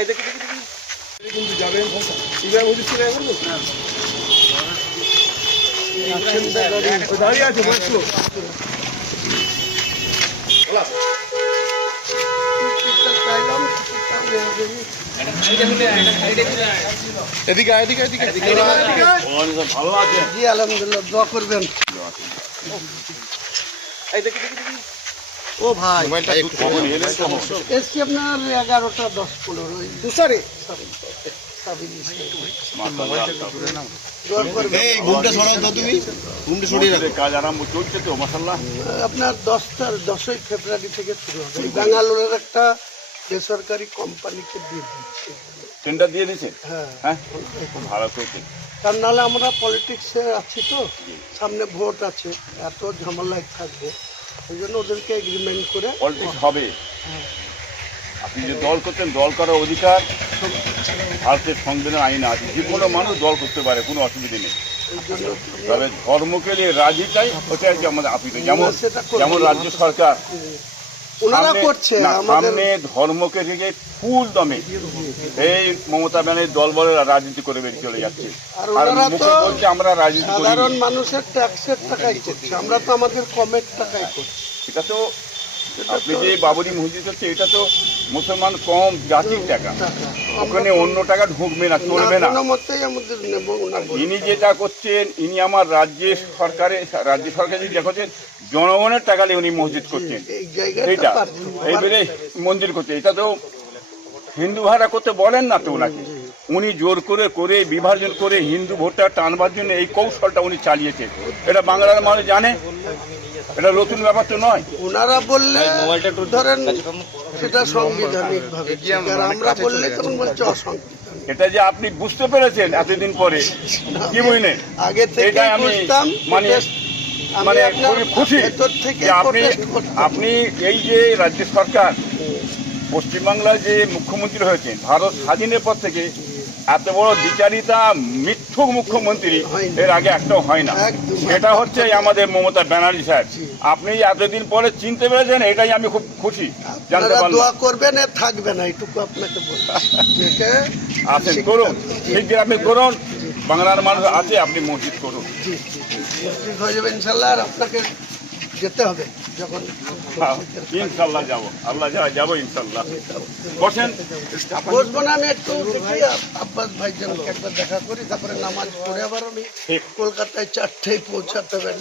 এই দেখি দেখি দেখি কিন্তু যাবেন ইব্রাহিম হুজুর ছিল এখন দাঁড়িয়ে আছে বসলো এদিকে এদিকে এদিকে ভালো আছে জি আলহামদুলিল্লাহ দোয়া করবেন এই দেখি দেখি দেখি ও ভাই এসছি আপনার 11টা 10-15 দুসারে আপনার 10ই ফেব্রুয়ারি থেকে শুরু হবে ব্যাঙ্গালোরের একটা বেসরকারি কোম্পানিকে দিয়ে দিচ্ছে টেন্ডার দিয়ে দিচ্ছে হ্যাঁ ভালো করছে তার নাহলে আমরা পলিটিক্সে আছি তো সামনে ভোট আছে এত ঝামেলায় থাকবো ওই জন্য ওদেরকে এগ্রিমেন্ট করে পলিটিক্স হবে আপনি যে দল করতেন দল করার অধিকার ভারতের সংবিধান আইন আছে যে কোনো মানুষ দল করতে পারে কোনো অসুবিধা নেই তবে ধর্মকে নিয়ে রাজি চাই ওটা আর কি আমাদের আপিল যেমন যেমন রাজ্য সরকার সামনে ধর্মকে থেকে ফুল দমে এই মমতা ব্যানার্জির দল বলে রাজনীতি করে বেরিয়ে চলে যাচ্ছে আর মুখে বলছে আমরা রাজনীতি করি সাধারণ মানুষের ট্যাক্সের টাকাই করছি আমরা তো আমাদের কমের টাকাই করছি এটা তো আপনি যে বাবরি মসজিদ হচ্ছে এটা তো মুসলমান কম জাতির টাকা ওখানে অন্য টাকা ঢুকবে না চলবে না ইনি যেটা করছেন ইনি আমার রাজ্য সরকার যদি দেখছেন জনগণের টাকা নিয়ে উনি মসজিদ করছেন এইটা এইবারে মন্দির করছে এটা তো হিন্দু ভাড়া করতে বলেন না তো ওনাকে উনি জোর করে করে বিভাজন করে হিন্দু ভোটটা টানবার জন্য এই কৌশলটা উনি চালিয়েছে এটা বাংলার মানুষ জানে এটা নতুন ব্যাপার তো নয় ওনারা বললে ধরেন সেটা সাংবিধানিক ভাবে আমরা বললে তখন বলছে অসাংবিধানিক এটা যে আপনি বুঝতে পেরেছেন এতদিন পরে কি বুঝলেন আগে থেকে আমি মানে খুবই খুশি যে আপনি এই যে রাজ্য সরকার পশ্চিমবাংলায় যে মুখ্যমন্ত্রী হয়েছেন ভারত স্বাধীনের পর থেকে এত বড় বিচারিতা মিথ্যুক মুখ্যমন্ত্রী এর আগে একটাও হয় না এটা হচ্ছে আমাদের মমতা ব্যানার্জি সাহেব আপনি এতদিন পরে চিনতে পেরেছেন এটাই আমি খুব খুশি জানতে পারলাম দোয়া করবেন থাকবে না এইটুকু আপনাকে আছেন করুন ঠিক আপনি করুন বাংলার মানুষ আছে আপনি মসজিদ করুন মসজিদ হয়ে যাবে ইনশাল্লাহ আর আপনাকে যেতে হবে যখন ইনশাল্লাহ যাবো আল্লাহ যাবো ইনশাল্লাহ বসেন বসবো না আমি একটু আব্বাস ভাইজানকে একবার দেখা করি তারপরে নামাজ পড়ে আবার আমি কলকাতায় 4টায় পৌঁছাতে হবে